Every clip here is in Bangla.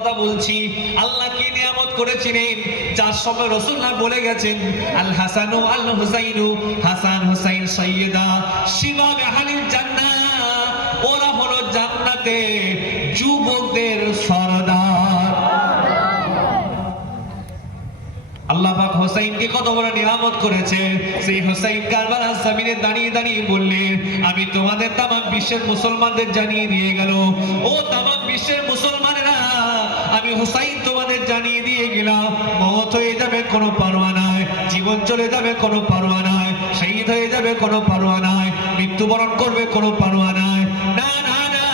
কথা বলছি, আল্লাহ কি নিয়ামত করেছিলেন যার সময় রাসূলুল্লাহ বলে গেছেন আল হাসানু আল হুসাইনু, হাসান হুসাইন সাইয়্যিদা শিবাব আহলিল জান্নাহ, ওরা হলো জান্নাতে যুবকদের সরদার। আল্লাহ পাক হুসাইনকে কত বড় নিয়ামত করেছে। সেই হুসাইন কারবালার জমিনে দাঁড়িয়ে দাঁড়িয়ে বললেন, আমি তোমাদের তাম বিশ্বের মুসলমানদের জানিয়ে দিয়ে গেল, ও তাম বিশ্বের মুসলমানেরা, আমি হুসাইন তোমাদের জানিয়ে দিয়ে গেলাম, মওত হয়ে যাবে কোনো পারোয়া নাই, জীবন চলে যাবে কোনো পারোয়া নাই, শহীদ হয়ে যাবে কোনো পারোয়া নাই, মৃত্যুবরণ করবে কোনো পারোয়া নাই। না না না,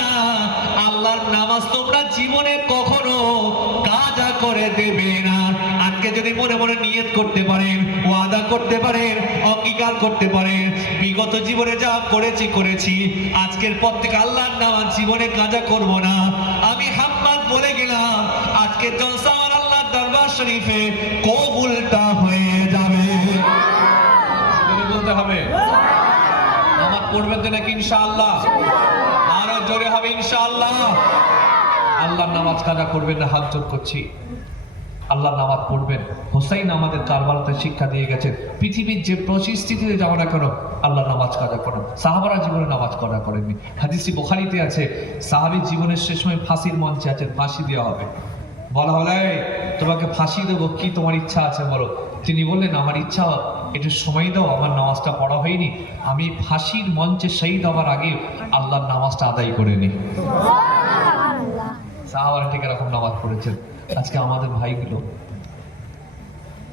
আল্লাহর নামাজ তোমরা জীবনে কখনো কাজা করে দেবে না। আজকে যদি মনে মনে নিয়ত করতে পারেন, ওয়াদা করতে পারেন, অঙ্গীকার করতে পারেন, বিগত জীবনে যা করেছি, আজকের পর থেকে আল্লাহর নামাজ জীবনে কাজা করব না। আমি হাম্মাদ বলে গেলাম, আজকে জলসা আমার আল্লাহর দরবার শরীফে কবুলটা হয়ে যাবে। বলতে হবে নামাজ পড়বেন তো নাকি ইনশাআল্লাহ? আরো জোরে হবে ইনশাআল্লাহ। আল্লাহর নামাজ কাজা করবেন না, হাত জোর করছি। আল্লাহ নামাজ পড়বেন। হুসাইন আমাদের কারবালাতে শিক্ষা দিয়ে গেছেন, পৃথিবীর যে পরিস্থিতিতে যাও না কেন আল্লাহ নামাজ কাজা করুন। সাহাবারা জীবনে নামাজ কাজা করেননি। হাদিসে বুখারীতে আছে, সাহাবী জীবনের শেষ সময় ফাঁসির মঞ্চে আছেন, ফাঁসি দেওয়া হবে। বলা হলো, তোমাকে ফাঁসি দেবো, কি তোমার ইচ্ছা আছে বলো? তিনি বললেন, আমার ইচ্ছা একটু সময় দাও, আমার নামাজটা পড়া হয়নি, আমি ফাঁসির মঞ্চে শহীদ হওয়ার আগে আল্লাহর নামাজটা আদায় করে নিই। সাহাবারা ঠিক এরকম নামাজ পড়েছেন। আজকে আমাদের ভাইগুলো,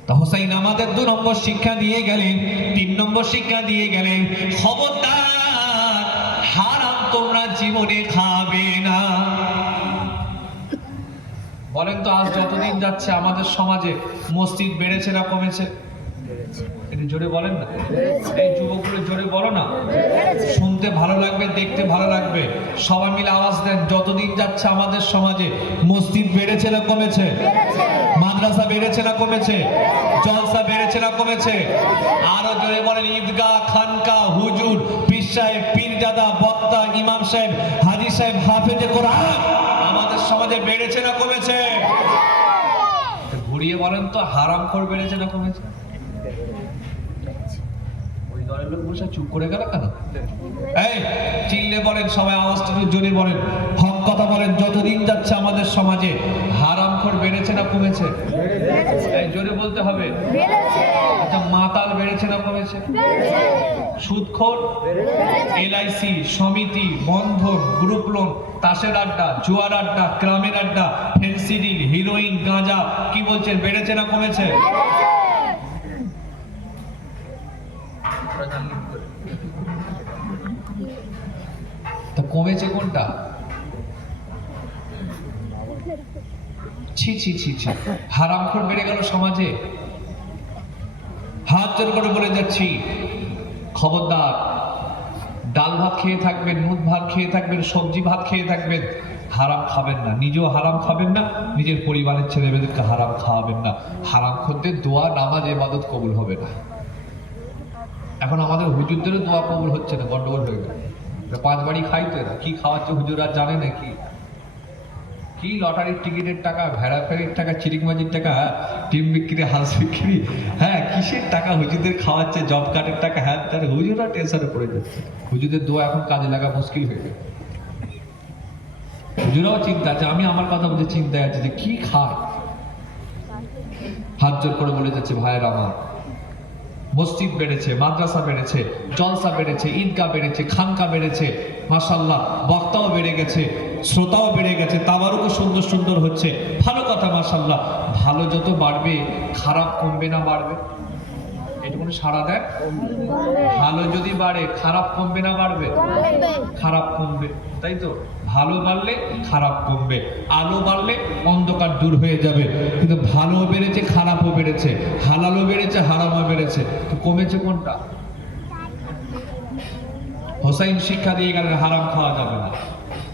তা হুসাইন আমাদের 2 নম্বর শিক্ষা দিয়ে গেলেন। 3 নম্বর শিক্ষা দিয়ে গেলেন, খবরদার হারাম তোমরা জীবনে খাবে না। বলেন তো, আজ যতদিন যাচ্ছে আমাদের সমাজে মসজিদ বেড়েছে না কমেছে? একটু জোরে বলেন না, এই যুবকগুলো জোরে বলো না, শুনতে ভালো লাগবে, দেখতে ভালো লাগবে। সবাই মিলে আওয়াজ দেন, যতদিন যাচ্ছে আমাদের সমাজে মসজিদ বেড়েছে না কমেছে? মাদ্রাসা বেড়েছে না কমেছে? জলসা বেড়েছে না কমেছে? আরো জোরে বলেন, ঈদগাহ, খানকা, হুজুর, পীর সাহেব, পীরজাদা, বক্তা, ইমাম সাহেব, হাজী সাহেব, হাফেজে কোরআন আমাদের সমাজে বেড়েছে না কমেছে? ঘুরিয়ে বলেন তো, হারামখোর বেড়েছে না কমেছে? ওই দলের লোক বসে চুপ করে গেল কেন? এই চিল্লে বলেন, সবাই আওয়াজটা জোরে বলেন, হক কথা বলেন, যতদিন যাচ্ছে আমাদের সমাজে হারামখোর বেড়েছে না কমেছে? এই জোরে বলতে হবে। আচ্ছা, মাতাল বেড়েছে না কমেছে? সুদখোর, এলআইসি, সমিতি, বন্ধন, গ্রুপ লোন, তাসের আড্ডা, জুয়ার আড্ডা, ক্রামের আড্ডা, ফেন্সিডিল, হিরোইন, গাঁজা, কি বলছেন, বেড়েছে না কমেছে? তা কমেছে কোনটা? ছি ছি ছি ছি, হারামখোর বেড়ে গেল সমাজে। হাত জোর করে বলে যাচ্ছি, খবরদার, ডাল ভাত খেয়ে থাকবেন, নুন ভাত খেয়ে থাকবেন, সবজি ভাত খেয়ে থাকবেন, হারাম খাবেন না। নিজেও হারাম খাবেন না, নিজের পরিবারের ছেলেমেয়েদেরকে হারাম খাওয়াবেন না। হারামখোরদের দোয়া, নামাজ, ইবাদত কবুল হবে না। এখন আমাদের হুজুরদেরও দোয়া কবুল হচ্ছে না, গন্ডগোল হয়ে গেল। 5 বাড়ি খাই তো এরা, কি খাওয়াচ্ছে হুজুর আর জানে নাকি? কি লটারির টিকিটের টাকা, ভেড়া ফেরির টাকা, চিরিকমাজির টাকা, টিম বিক্রি, হাঁস বিক্রি, হ্যাঁ কিসের টাকা হুজুরদের খাওয়াচ্ছে, জব কার্ডের টাকা, হ্যাঁ তার হুজুররা টেনশনে পড়ে যাচ্ছে। হুজুরদের দোয়া এখন কাজে লাগা মুশকিল হয়ে গেল। হুজুরাও চিন্তা আছে, আমি আমার কথা বলতে চিন্তায় আছে যে কি খায়। হাত জোর করে বলে যাচ্ছে, ভাইয়ের আমার, মসজিদ বেড়েছে, মাদ্রাসা বেড়েছে, জলসা বেড়েছে, ঈদগাহ বেড়েছে, খানকা বেড়েছে, মাশাআল্লাহ, বক্তাও বেড়ে গেছে, শ্রোতাও বেড়ে গেছে, তাবারুকও সুন্দর সুন্দর হচ্ছে, ভালো কথা মাশাআল্লাহ। ভালো যত বাড়বে খারাপ কমবে না বাড়বে? এটুকু সাড়া দেয়। ভালো যদি বাড়ে খারাপ কমবে না বাড়বে? খারাপ কমবে, তাই তো? ভালো বাড়লে খারাপ কমবে, আলো বাড়লে অন্ধকার দূর হয়ে যাবে। কিন্তু ভালো বেড়েছে, খারাপও বেড়েছে, হালালও বেড়েছে, হারামও বেড়েছে, তো কমেছে কোনটা? হুসাইন শিক্ষা দিয়ে গেলেন, হারাম খাওয়া যাবে না।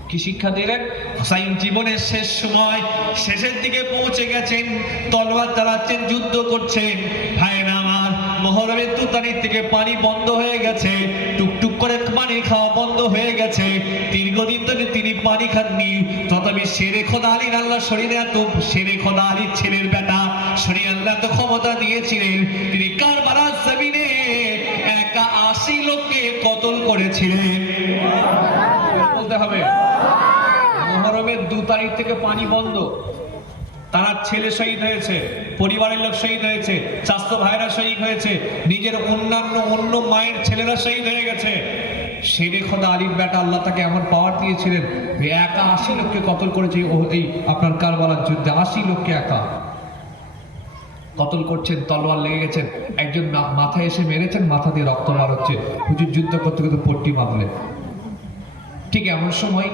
কি শিক্ষা দিলেন? হুসাইন জীবনের শেষ সময়, শেষের দিকে পৌঁছে গেছেন, তলোয়ার চালাচ্ছেন, যুদ্ধ করছেন। ভাইরা আমার, মহরমের 2 তারিখ থেকে পানি বন্ধ হয়ে গেছে, টুকটুক করে পানি খাওয়া বন্ধ হয়ে গেছে, দীর্ঘদিন ধরে তিনি পানি খাননি। তথাপি শেরে খোদা আলীর আল্লাহ শরীরে এত, শেরে খোদা আলীর ছেলের বেটা শরীরে আল্লাহ এত ক্ষমতা দিয়েছিলেন, তিনি কারবালার জমিনে একা 80 লোককে কতল করেছিলেন। বলতে হবে মহরমের 2 তারিখ থেকে পানি বন্ধ, তার ছেলে শহীদ হয়েছে, পরিবারের লোক শহীদ হয়েছে, স্বাস্থ্য ভাইরা শহীদ হয়েছে, নিজের অন্য মায়ের ছেলেরা শহীদ হয়ে গেছে। শেরে খোদা আলীর বেটা আল্লাহ তাকে এমন পাওয়ার দিয়েছিলেন যে একা 80 লোককে কতল করেছে। এই আপনার কারবালার যুদ্ধে 80 লোককে একা কতল করছেন, তলোয়ার লেগে গেছেন, একজন মাথায় এসে মেরেছেন, মাথা দিয়ে রক্ত বার হচ্ছে, হুজুর যুদ্ধ করতে করতে পট্টি বাঁধলেন। ঠিক এমন সময়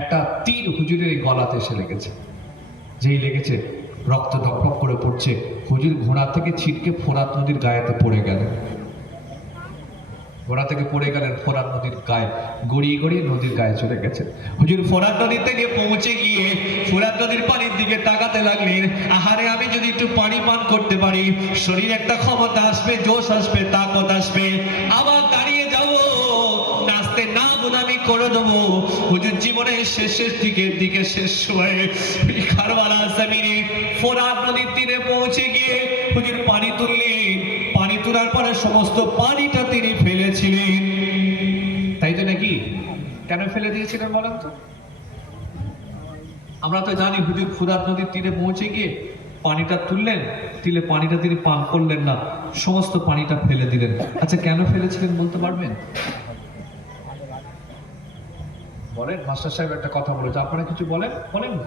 একটা তীর হুজুরের এই গলাতে এসে লেগেছে, যেই লেগেছে রক্ত ধপধপ করে পড়ছে, হুজুর ঘোড়া থেকে ছিটকে ফোরাত নদীর গায়েতে পড়ে গেলেন। ঘোড়া থেকে পড়ে গেলেন ফোরাত নদীর গায়ে, গড়িয়ে গড়িয়ে নদীর গায়ে চলে গেছে। হুজুর ফোরাত নদী থেকে পৌঁছে গিয়ে ফোরাত নদীর পানির দিকে তাকাতে লাগলেন, আহারে আমি যদি একটু পানি পান করতে পারি, শরীরে একটা ক্ষমতা আসবে, জোশ আসবে, তাকত আসবে, আবার দাঁড়িয়ে যাব, নাচতে না আমি করে দেবো। হুজুর জীবনের শেষের দিকে শেষ সময়ে কারবালা জমিনে ফোরাত নদীর তীরে পৌঁছে গিয়ে হুজুর পানি তুললেন। পানি তোলার পরে সমস্ত পানিটা তিনি ফেলেছিলেন। তাই তো নাকি? কেন ফেলে দিয়েছিলেন বলেন তো? আমরা তো জানি হুজুর ফোরাত নদীর তীরে পৌঁছে গিয়ে পানিটা তুললেন, তিলে পানিটা তিনি পান করলেন না, সমস্ত পানিটা ফেলে দিলেন। আচ্ছা কেন ফেলেছিলেন বলতে পারবেন? বলেন মাস্টার সাহেব একটা কথা বলেছে, আপনারা কিছু বলেন না?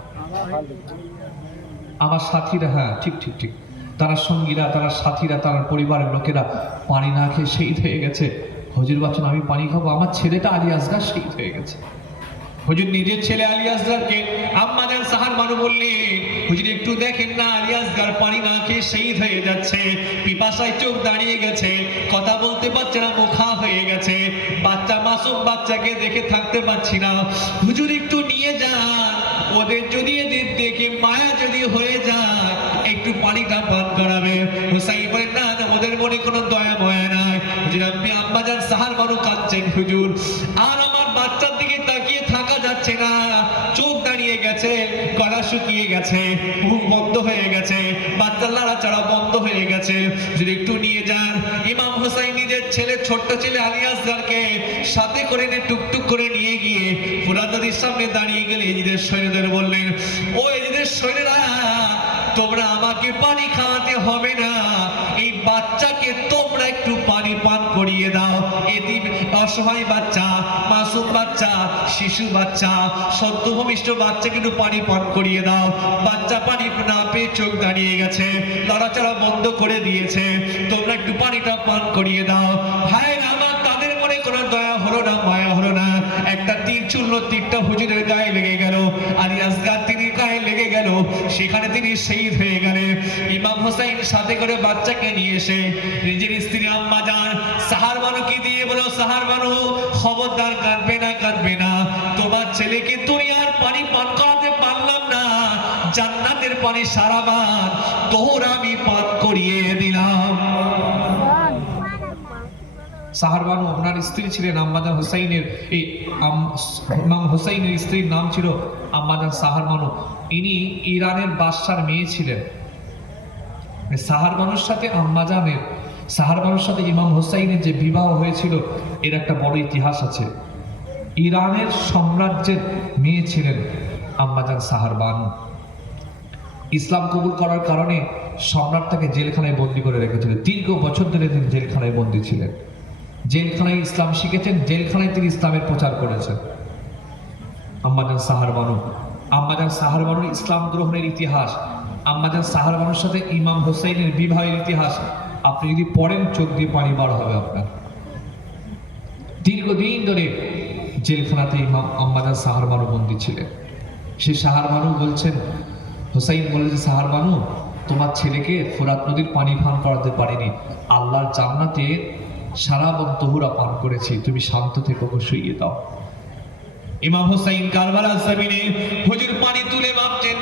আমার সাথীরা, হ্যাঁ ঠিক ঠিক ঠিক, তারা সঙ্গীরা, তারা সাথীরা, তার পরিবারের লোকেরা পানি না খেয়ে শহীদ হয়ে গেছে। হুজুর বলছেন আমি পানি খাবো, আমার ছেলেটা আলী আসগার শহীদ হয়ে গেছে। হুজুর নিজের ছেলে আলী আসগারকে আম্মা জান সাহার মানু বললেন, হুজুর একটু দেখেন না, আলী আসগার পানি না খেয়ে শহীদ হয়ে যাচ্ছে, পিপাসায় চোখ দাঁড়িয়ে গেছে, কথা বলতে পারছে না, মুখা হয়ে গেছে, বাচ্চা মাসুম বাচ্চাকে দেখে থাকতে পারছি না, হুজুর একটু নিয়ে যান, ওদের যদি এদের দেখে মায়া যদি হয়ে যায় একটু পানিটা পান করাবে। হুসাইন বলেন না, ওদের মনে কোনো দয়া ময়া নাই। হুজুর আপনি আম্মা জান সাহার মানু কাঁদছেন হুজুর, আর আমার বাচ্চার দিকে তাকিয়ে থাকা যাচ্ছে না, চোখ দাঁড়িয়ে গেছে, গলা শুকিয়ে গেছে, মুখ বন্ধ হয়ে গেছে, বাচ্চার লড়াচড়া বন্ধ হয়ে গেছে, যদি একটু নিয়ে যান। ইমাম হুসাইন নিজের ছেলে, ছোট্ট ছেলে আলী আসগারকে সাথে করে টুকটুক করে নিয়ে গিয়ে ফোরাত নদীর সামনে দাঁড়িয়ে গেলে এজিদের সৈন্যদের বললেন, ও এজিদের সৈন্যরা, তোমরা আমাকে পানি খাওয়াতে হবে না, এই বাচ্চাকে তোমরা একটু পানি পান করিয়ে দাও। এটি অসহায় বাচ্চা, মাসুম বাচ্চা, শিশু বাচ্চা, সদ্যভূমিষ্ঠ বাচ্চা, কিন্তু পানি পান করিয়ে দাও। বাচ্চা পানি না পেয়ে চোখ দাঁড়িয়ে গেছে, লড়াচড়া বন্ধ করে দিয়েছে, তোমরা একটু পানিটা পান করিয়ে দাও। ভাই আমার তাদের মনে কোনো দয়া হলো না, মায়া হলো না, একটা তীর চুললো, তীরটা হুজুরের গায়ে লেগে গেল, আলী আসগার তিনি গায়ে লেগে গেল, সেখানে তিনি শহীদ হয়ে গেলেন। ইমাম হুসাইন সাথে করে বাচ্চাকে নিয়ে এসে নিজের স্ত্রী আম্মা জান সাহার বানুকে দিয়ে বলো, সাহার বানু খবরদার কাঁদবে না, তোমার ছেলেকে দুনিয়ার পানি পান করাতে পারলাম না, জান্নাতের পানি সারাবার তোর আমি পান করিয়ে দিলাম। সাহার বানু ওনার স্ত্রী ছিলেন আম্মাজান হুসাইনের, এই ইমাম হুসাইনের স্ত্রীর নাম ছিল আম্মাজান সাহার বানু। ইনি ইরানের বাদশার মেয়ে ছিলেন। সাহার বানুর সাথে সাহার বানুর সাথে ইমাম হুসাইনের যে বিবাহ হয়েছিল এর একটা বড় ইতিহাস আছে। ইরানের সাম্রাজ্যের মেয়ে ছিলেন আম্মাজান সাহার বানু। ইসলাম কবুল করার কারণে সম্রাট তাকে জেলখানায় বন্দী করে রেখেছিল, দীর্ঘ বছর ধরে তিনি জেলখানায় বন্দী ছিলেন। জেলখানায় ইসলাম শিখেছেন, জেলখানায় তিনি ইসলামের প্রচার করেছেন। আম্মাজান সাহার বানুর ইসলাম গ্রহণের ইতিহাস, আম্মাজান সাহার বানুর সাথে ইমাম হুসাইনের বিবাহের ইতিহাস আপনি যদি পড়েন চোখ দিয়ে পানি বার হবে আপনার। দীর্ঘদিন ধরে জেলখানাতে ইমাম আম্মাজান সাহার বানু বন্দী ছিলেন। সে সাহার বানু বলছেন, হুসাইন বলেছে, সাহার বানু তোমার ছেলেকে ফোরাত নদীর পানি পান করাতে পারিনি, আল্লাহর জান্নাতে সারাব তহুরা পান করেছি, তুমি শান্ত থেকে শুইয়ে দাও। ইমাম হুসাইন কারবালার জমিনে হুজুর পানি তুলে ভাবছেন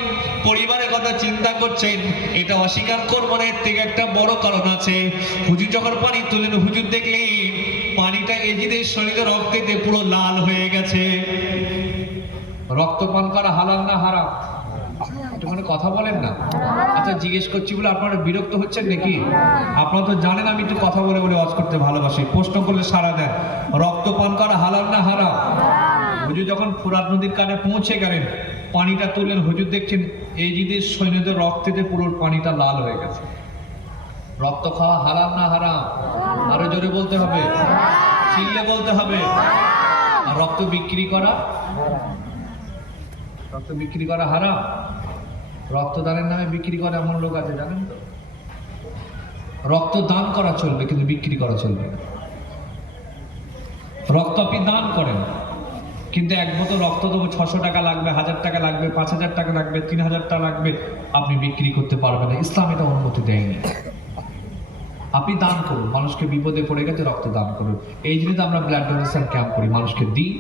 পরিবারের কথা চিন্তা করছেন, এটা অস্বীকার করবো না, এর থেকে একটা বড় কারণ আছে। হুজুর যখন পানি তুলেন, হুজুর দেখলেন পানিটা এজিদের শরীরে রক্তেতে পুরো লাল হয়ে গেছে। রক্ত পান করা হালাল না হারাম? একটু মানে কথা বলেন না। আচ্ছা, জিজ্ঞেস করছি বলে আপনারা বিরক্ত হচ্ছেন নাকি? আপনারা তো জানেন আমি একটু কথা বলে বলে ওয়াজ করতে ভালোবাসি, প্রশ্ন করলে সাড়া দেন। রক্ত পান করা হালাল না হারাম? হুজুর যখন ফোরাত নদীর কানে পৌঁছে গেলেন, পানিটা তুললেন, হুজুর দেখছেন এজিদের সৈন্যদের রক্তেতে পুরো পানিটা লাল হয়ে গেছে। রক্ত খাওয়া হালাল না হারাম? আরো জোরে বলতে হবে, চিল্লে বলতে হবে। আর রক্ত বিক্রি করা, রক্ত বিক্রি করা হারাম? রক্তদানের নামে বিক্রি করে এমন লোক আছে জানেন তো? রক্ত দান করা চলবে কিন্তু বিক্রি করা চলবে না। রক্ত আপনি দান করেন, কিন্তু এক বোতল রক্ত দেবো 600 টাকা লাগবে, 1000 টাকা লাগবে, 5000 টাকা লাগবে, 3000 টাকা লাগবে, আপনি বিক্রি করতে পারবেন না। ইসলাম এটা অনুমতি দেয়নি। আপনি দান করুন, মানুষকে বিপদে পড়ে গেছে রক্ত দান করুন। এই জন্য তো আমরা ব্লাড ডোনেশন ক্যাম্প করি, মানুষকে দিই,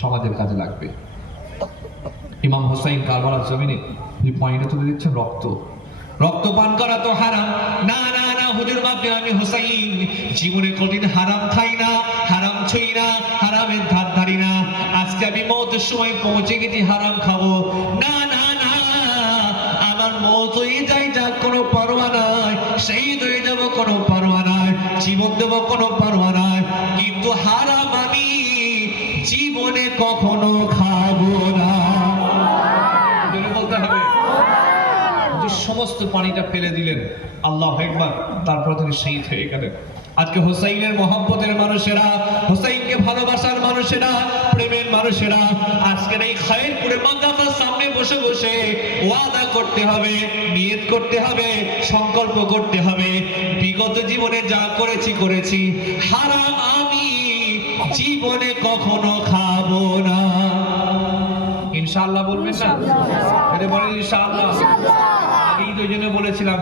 সমাজের কাজে লাগবে। ইমাম হোসাইন কারবালার জমিনে পয়েন্টে তুলে দিচ্ছেন রক্ত। রক্ত পান করা তো হারাম। না না না হুজুর, ভাববেন আমি হোসাইন জীবনে কোনদিন হারাম খাই না, হারাম ছুঁই না, হারামের ধার ধারি না। আজকে আমি মওতের সময় পৌঁছে গেছি, হারাম খাবো না। না না, আমার মওত হয়ে যায়, যা কোনো পরোয়া নাই, শহীদ হয়ে যাব কোনো পরোয়া নাই, জীবন দেব কোনো পরোয়া নাই, কিন্তু হারাম আমি জীবনে কখনো খাবো না। বলতে হবে। সমস্ত পানিটা ফেলে দিলেন, আল্লাহু আকবার, তারপর তিনি শহীদ হয়ে গেলেন। আজকে হোসাইনের মহব্বতের মানুষেরা, হোসাইনকে ভালোবাসার মানুষেরা, প্রেমের মানুষেরা আজকের এই খায়রপুরে মাদ্রাসার সামনে বসে বসে ওয়াদা করতে হবে, নিয়ত করতে হবে, সংকল্প করতে হবে, বিগত জীবনে যা করেছি হারাম আমি জীবনে কখনো খাবো না। ইনশাআল্লাহ বলবেন না? এটা বলেন ইনশাআল্লাহ। আগেই তো এই জন্য বলেছিলাম